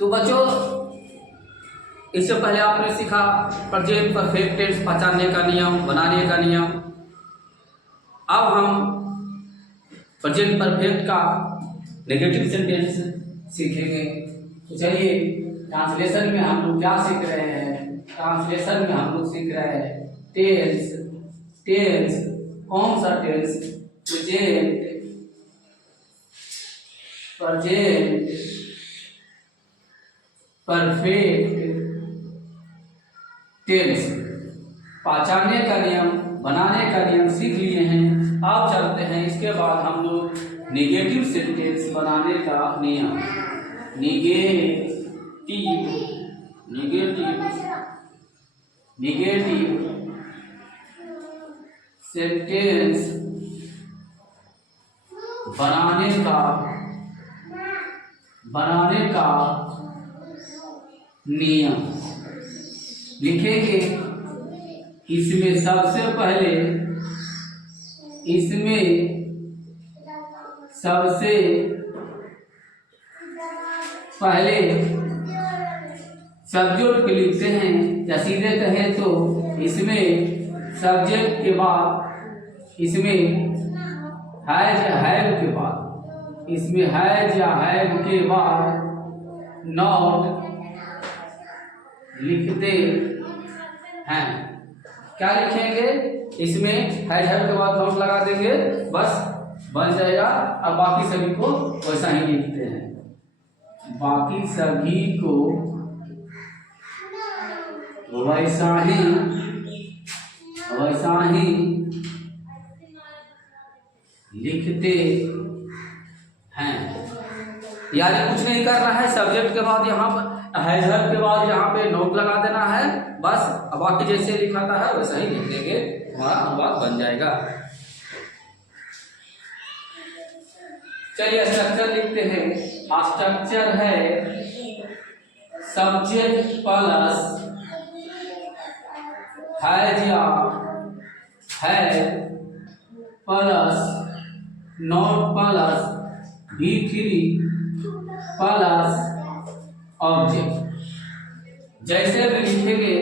तो बच्चों इससे पहले आपने सीखा प्रेजेंट परफेक्ट टेंस पहचानने का नियम, बनाने का नियम। अब हम प्रेजेंट परफेक्ट का नेगेटिव सेंटेंस सीखेंगे। तो चलिए ट्रांसलेशन में हम लोग क्या सीख रहे हैं। ट्रांसलेशन में हम लोग सीख रहे हैं टेंस। टेंस कौन सा tense? Present, present perfect tense. पहचानने का नियम, बनाने का नियम सीख लिए हैं। अब चलते हैं इसके बाद हम लोग नेगेटिव सेंटेंस बनाने का नियम। नेगेटिव, नेगेटिव, नेगेटिव सेंटेंस बनाने का नियम लिखेंगे। इसमें सबसे पहले सब्जेक्ट को लिखते हैं, या सीधे कहें तो इसमें सब्जेक्ट के बाद इसमें हैज या हैव के बाद, इसमें हैज या हैव के बाद नॉट लिखते हैं। क्या लिखेंगे? इसमें हैज हैव के बाद नॉट लगा देंगे, बस बन जाएगा। अब बाकी सभी को वैसा ही लिखते हैं। बाकी सभी को वैसा ही लिखते हैं। यानी कुछ नहीं करना है। सब्जेक्ट के बाद यहाँ पर हैज हैव के बाद यहाँ पे नोट लगा देना है, बस। अब बाकी जैसे लिखाता है वैसा ही लिख देंगे, हमारा अनुवाद बन जाएगा। चलिए स्ट्रक्चर लिखते हैं। स्ट्रक्चर है सब्जेक्ट प्लस हैज या have plus not plus V3 plus object. जैसे भी लिखेंगे,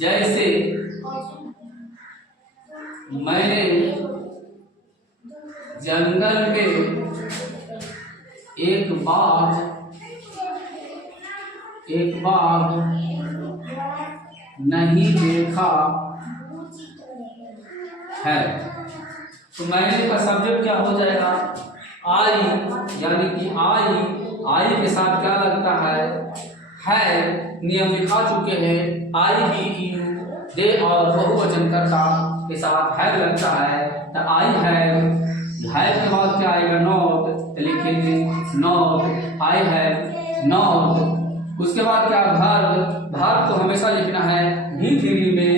जैसे मैंने जंगल में एक बाघ नहीं देखा है, तो मैंने का सब्जेक्ट क्या हो जाएगा? आई, यानी कि आई के साथ क्या लगता है? नियम दिखा चुके हैं। आई बी यू दे और बहुवचन कर्ता के साथ हैव लगता है, तो आई हैव के बाद क्या आएगा? नॉट, तो लिखेंगे नॉट, आई हैव नॉट। उसके बाद क्या? वर्ब को हमेशा लिखना है। V3 में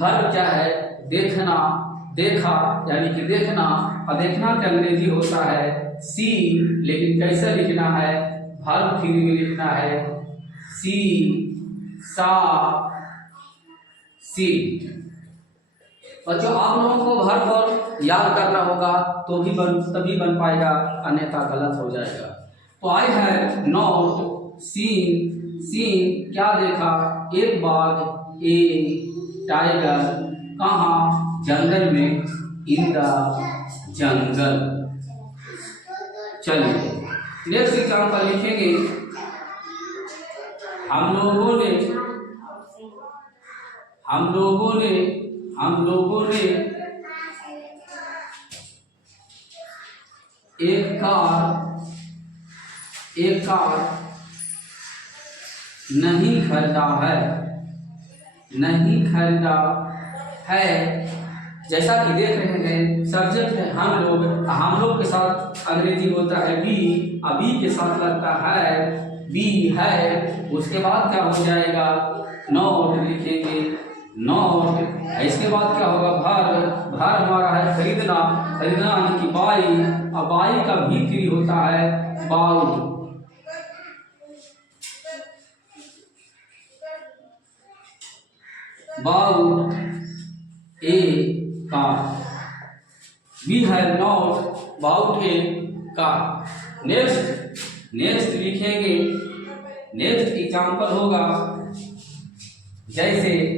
वर्ब क्या है? देखना, देखा, यानी कि देखना। और देखना का अंग्रेजी होता है सी, लेकिन कैसे लिखना है? वर्ब 3 में लिखना है सी, सा, सी। बच्चों आप लोगों को वर्ब और याद करना होगा तो भी तभी बन पाएगा, अन्यथा गलत हो जाएगा। तो आई हैव नॉट सीन क्या देखा? एक बाघ, ए टाइगर, कहाँ? जंगल में, इन द जंगल। चलिए नेक्स्ट एग्जाम्पल लिखेंगे। हम लोगों ने एक कार नहीं खरीदा है। जैसा कि देख रहे हैं सब्जेक्ट है हम लोग के साथ अंग्रेजी होता है बी, अभी के साथ लगता है बी है। उसके बाद क्या हो जाएगा? नॉट लिखेंगे, नॉट। इसके बाद क्या होगा? वर्ब हमारा है खरीदना यानी कि बाई, और बाई का V3 होता है bought. Bought a car, we have not bought a car. Next next लिखेंगे, नेक्स्ट एग्जाम्पल होगा जैसे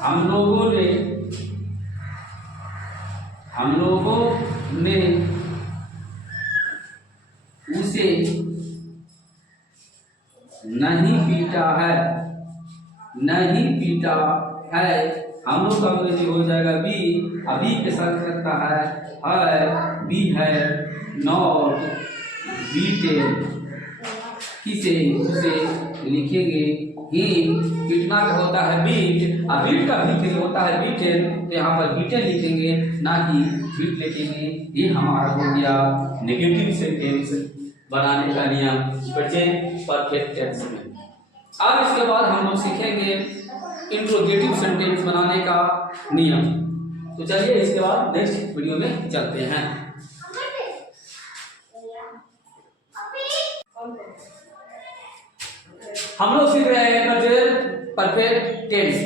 हम लोगों ने उसे नहीं पीटा है, नहीं पीटा है। हम लोग का अंग्रेजी हो जाएगा बी, अभी के साथ करता है बी है नॉट बीटेन, किसे उसे लिखेंगे ही। पीटना का होता है बीट, और बीट का भी होता है बीटेन, तो यहाँ पर बीटेन लिखेंगे ना कि बीट लिखेंगे। ये हमारा हो गया नेगेटिव सेंटेंस बनाने का नियम प्रेजेंट परफेक्ट टेंस में। अब इसके बाद हम लोग सीखेंगे इंट्रोगेटिव सेंटेंस बनाने का नियम। तो चलिए इसके बाद नेक्स्ट वीडियो में चलते हैं। हम लोग सीख रहे हैं प्रेजेंट परफेक्ट टेंस।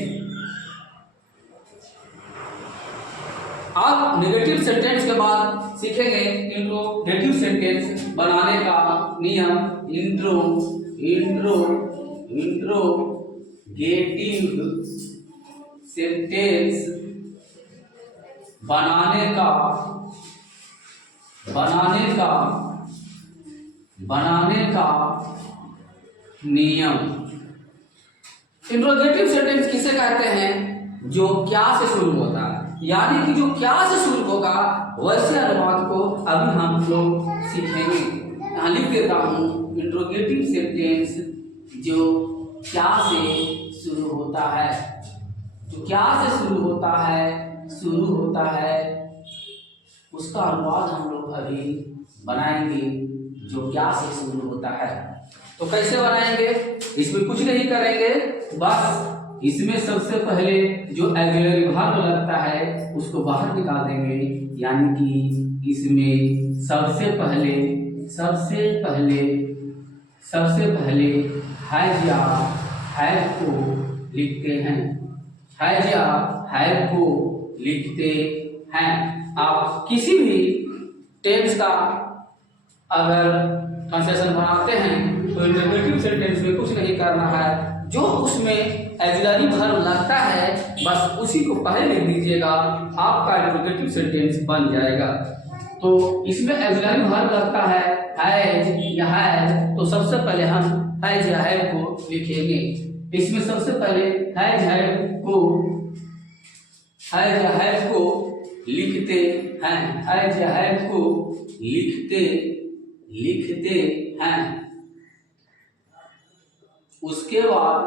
आप नेगेटिव सेंटेंस के बाद सीखेंगे इंट्रोगेटिव सेंटेंस बनाने का नियम। इंट्रोगेटिव सेंटेंस बनाने का नियम। इंट्रोगेटिव सेंटेंस किसे कहते हैं? जो क्या से शुरू होता है, यानी कि जो क्या से शुरू होगा वैसे अनुवाद को अभी हम लोग सीखेंगे। यहाँ लिख देता हूँ इंट्रोगेटिव सेंटेंस जो क्या से शुरू होता है, जो क्या से शुरू होता है उसका अनुवाद हम लोग अभी बनाएंगे जो क्या से शुरू होता है। तो कैसे बनाएंगे? इसमें कुछ नहीं करेंगे, बस इसमें सबसे पहले जो ऑक्सिलरी वर्ब लगता है उसको बाहर निकाल देंगे, यानी कि इसमें सबसे पहले हैज या हैव को लिखते हैं, हैज या हैव को लिखते हैं। आप किसी भी टेंस का अगर ट्रांसलेशन बनाते हैं तो इंट्रोगेटिव सेंटेंस में कुछ नहीं करना है, जो उसमें ऑक्सिलरी वर्ब लगता है बस उसी को पहले लिख दीजिएगा, आपका इंट्रोगेटिव सेंटेंस बन जाएगा। तो इसमें ऑक्सिलरी वर्ब लगता है हैज या हैव, तो सबसे पहले हम हैज या हैव को लिखेंगे। इसमें सबसे पहले हैज या हैव को लिखते हैं, हैज या हैव को लिखते हैं। उसके बाद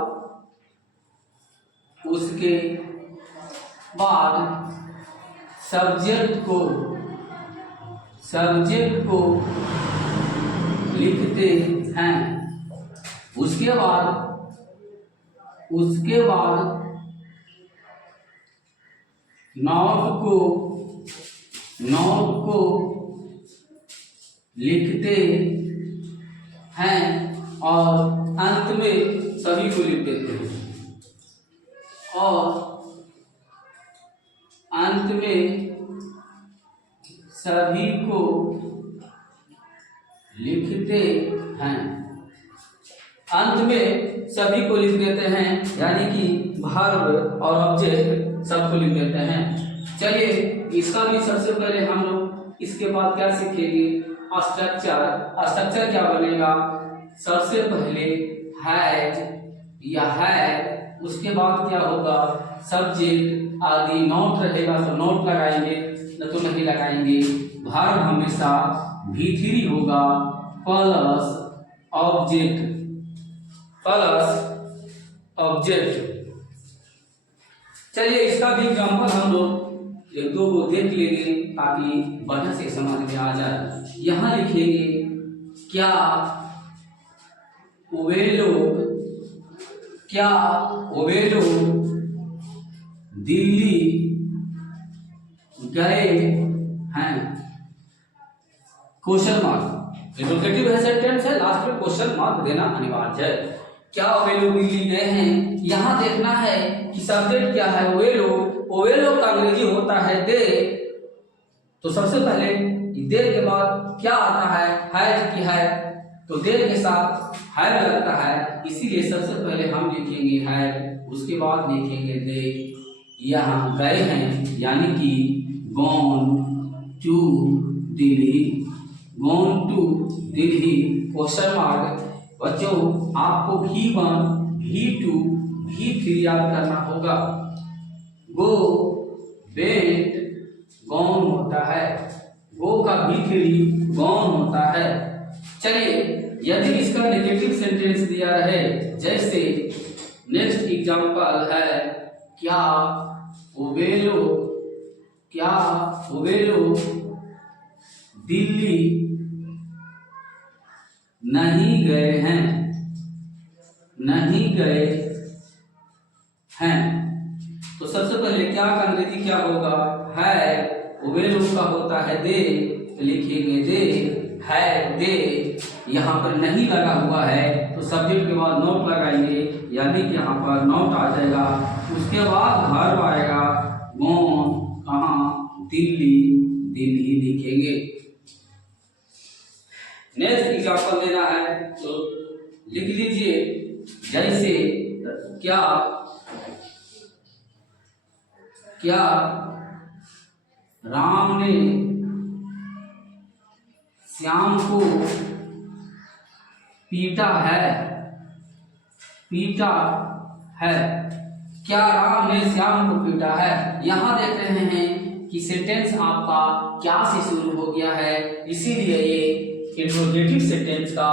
सब्जेक्ट को लिखते हैं। उसके बाद नाउन को लिखते हैं और अंत में सभी को लिख देते हैं, और अंत में सभी को लिखते हैं। अंत में सभी को लिख देते हैं, यानी कि वर्ब और ऑब्जेक्ट सबको लिख देते हैं। चलिए इसका भी सबसे पहले हम लोग इसके बाद क्या सीखेंगे? स्ट्रक्चर क्या बनेगा? सबसे पहले हैज या हैव, उसके बाद क्या होगा? सब्जेक्ट आदि नोट रहेगा तो नोट लगाएंगे, न तो नहीं लगाएंगे। वर्ब हमेशा V3 होगा प्लस ऑब्जेक्ट। चलिए इसका भी एग्जाम्पल हम लोग एक दो को देख लेंगे ताकि बढ़िया से समझ में आ जाए। यहाँ लिखेंगे क्या वे लोग दिल्ली गए हैं? क्वेश्चन मार्क इंट्रोगेटिव सेंटेंस है, लास्ट में क्वेश्चन मार्क देना अनिवार्य है। क्या वे लोग दिल्ली गए हैं? यहाँ देखना है कि सब्जेक्ट क्या है? वे लोग का अंग्रेजी होता है दे, तो सबसे पहले देर के बाद क्या आता है, हैज की है, तो देर के साथ हैव लगता है, इसीलिए सबसे पहले हम लिखेंगे हैव, उसके बाद लिखेंगे दे। यहाँ गए हैं यानी कि gone to Delhi, gone to Delhi question mark. बच्चों आपको V1 V2 V3 याद करना होगा। गो वेंट गॉन होता है, गो का V3 गॉन होता है। चलिए यदि इसका नेगेटिव सेंटेंस दिया है, जैसे नेक्स्ट एग्जांपल है क्या ओबेलो, क्या ओबेलो दिल्ली नहीं गए हैं, नहीं गए हैं, तो सबसे पहले क्या का अंग्रेजी क्या होगा, है। ओबेलो का होता है दे, तो लिखेंगे दे है दे। यहाँ पर नहीं लगा हुआ है तो सब्जेक्ट के बाद नोट लगाएंगे, यानी कि यहाँ पर नोट आ जाएगा। उसके बाद वर्ब आएगा, गॉन कहाँ, दिल्ली, दिल्ली लिखेंगे। नेक्स्ट एग्जांपल देना है तो लिख लीजिए, जैसे क्या, क्या राम ने श्याम को पीटा है, पीटा है, क्या राम ने श्याम को पीटा है। यहाँ देख रहे हैं कि सेंटेंस आपका क्या से शुरू हो गया है, इसीलिए ये इंट्रोगेटिव सेंटेंस का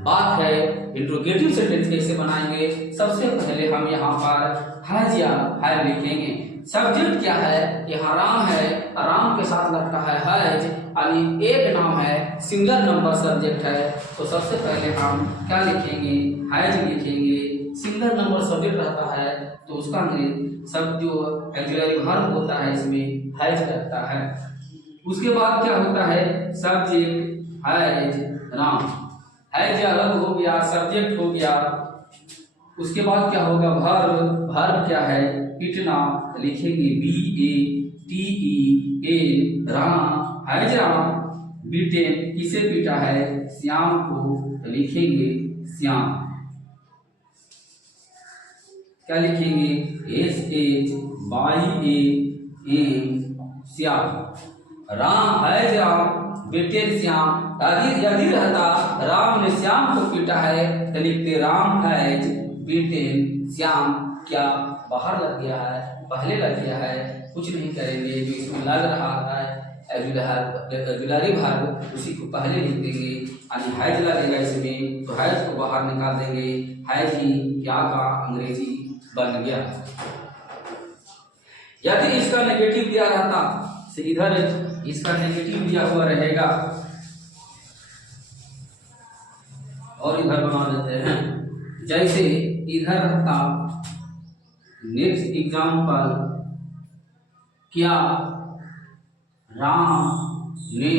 बात है। इंट्रोगेटिव सेंटेंस कैसे बनाएंगे, सबसे पहले हम यहाँ पर हैज या हैव लिखेंगे। सब्जेक्ट क्या है, यहाँ राम है, राम के साथ लगता है हैज, यानी एक नाम है, सिंगल नंबर सब्जेक्ट है, तो सबसे पहले हम क्या लिखेंगे, हैज लिखेंगे। सिंगल नंबर सब्जेक्ट रहता है तो उसका सब जो ऑक्सिलरी वर्ब होता है इसमें हैज लगता है। उसके बाद क्या होता है, सब्जेक्ट हैज राम, हैज अलग हो गया, सब्जेक्ट हो गया। उसके बाद क्या होगा, वर्ब, वर्ब क्या है, पीटना, लिखेंगे BATEN, Ram has Ram beaten, किसे पीटा है, श्याम को, तो लिखेंगे श्याम। क्या लिखेंगे, SHYAM Shyam, Ram has Ram beaten Shyam. यदि रहता राम ने श्याम को पीटा है तो लिखते राम हैज बीटेन श्याम। क्या बाहर लग गया है, पहले लग गया है, कुछ नहीं करेंगे, जो इसमें लग रहा है ऑक्सिलरी वर्ब उसी को पहले लिख देंगे, यानी हैज लगेगा इसमें, तो हैज को बाहर निकाल देंगे, हैज ही क्या का अंग्रेजी बन गया। यदि इसका नेगेटिव दिया रहता तो इधर इसका नेगेटिव दिया हुआ रहेगा, और इधर बना देते हैं, जैसे इधर रहता नेक्स्ट एग्जांपल, क्या राम ने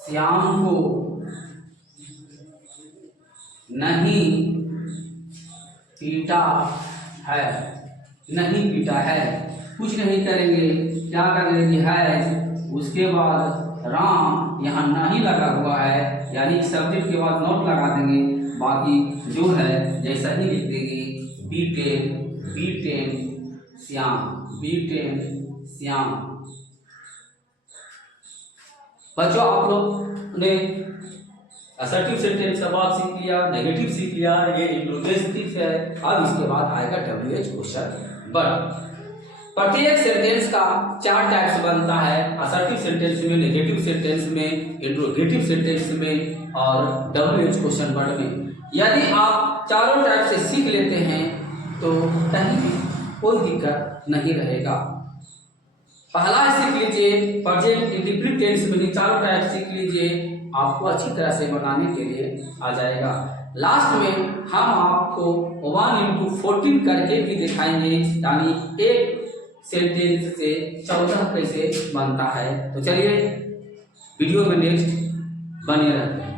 श्याम को नहीं पीटा है, नहीं पीटा है, कुछ नहीं करेंगे, क्या करेंगे, हैज, उसके बाद राम, यहाँ नहीं लगा हुआ है, यानी सब्जेक्ट के बाद नोट लगा देंगे, बाकी जो है जैसा ही लिख देंगे, beaten, beaten Shyam, beaten Shyam. बच्चों आप लोग ने असर्टिव सेंटेंस का बात सीख लिया, नेगेटिव सीख लिया, ये इंट्रोगेटिव है। अब इसके बाद आएगा WH क्वेश्चन। बट प्रत्येक सेंटेंस का 4 टाइप्स बनता है, असर्टिव सेंटेंस में, नेगेटिव सेंटेंस में, इंट्रोगेटिव सेंटेंस में और WH क्वेश्चन वर्ड में। यदि आप चारों टाइप से सीख लेते हैं तो कहीं भी कोई दिक्कत नहीं रहेगा। पहला सीख लीजिए, प्रेजेंट इंडिफिनिट टेंस में ही चारों टाइप सीख लीजिए, आपको अच्छी तरह से बनाने के लिए आ जाएगा। लास्ट में हम आपको 1 × 14 करके भी दिखाएंगे, यानी एक सेंटेंस से 14 कैसे बनता है। तो चलिए वीडियो में नेक्स्ट बने रहते हैं।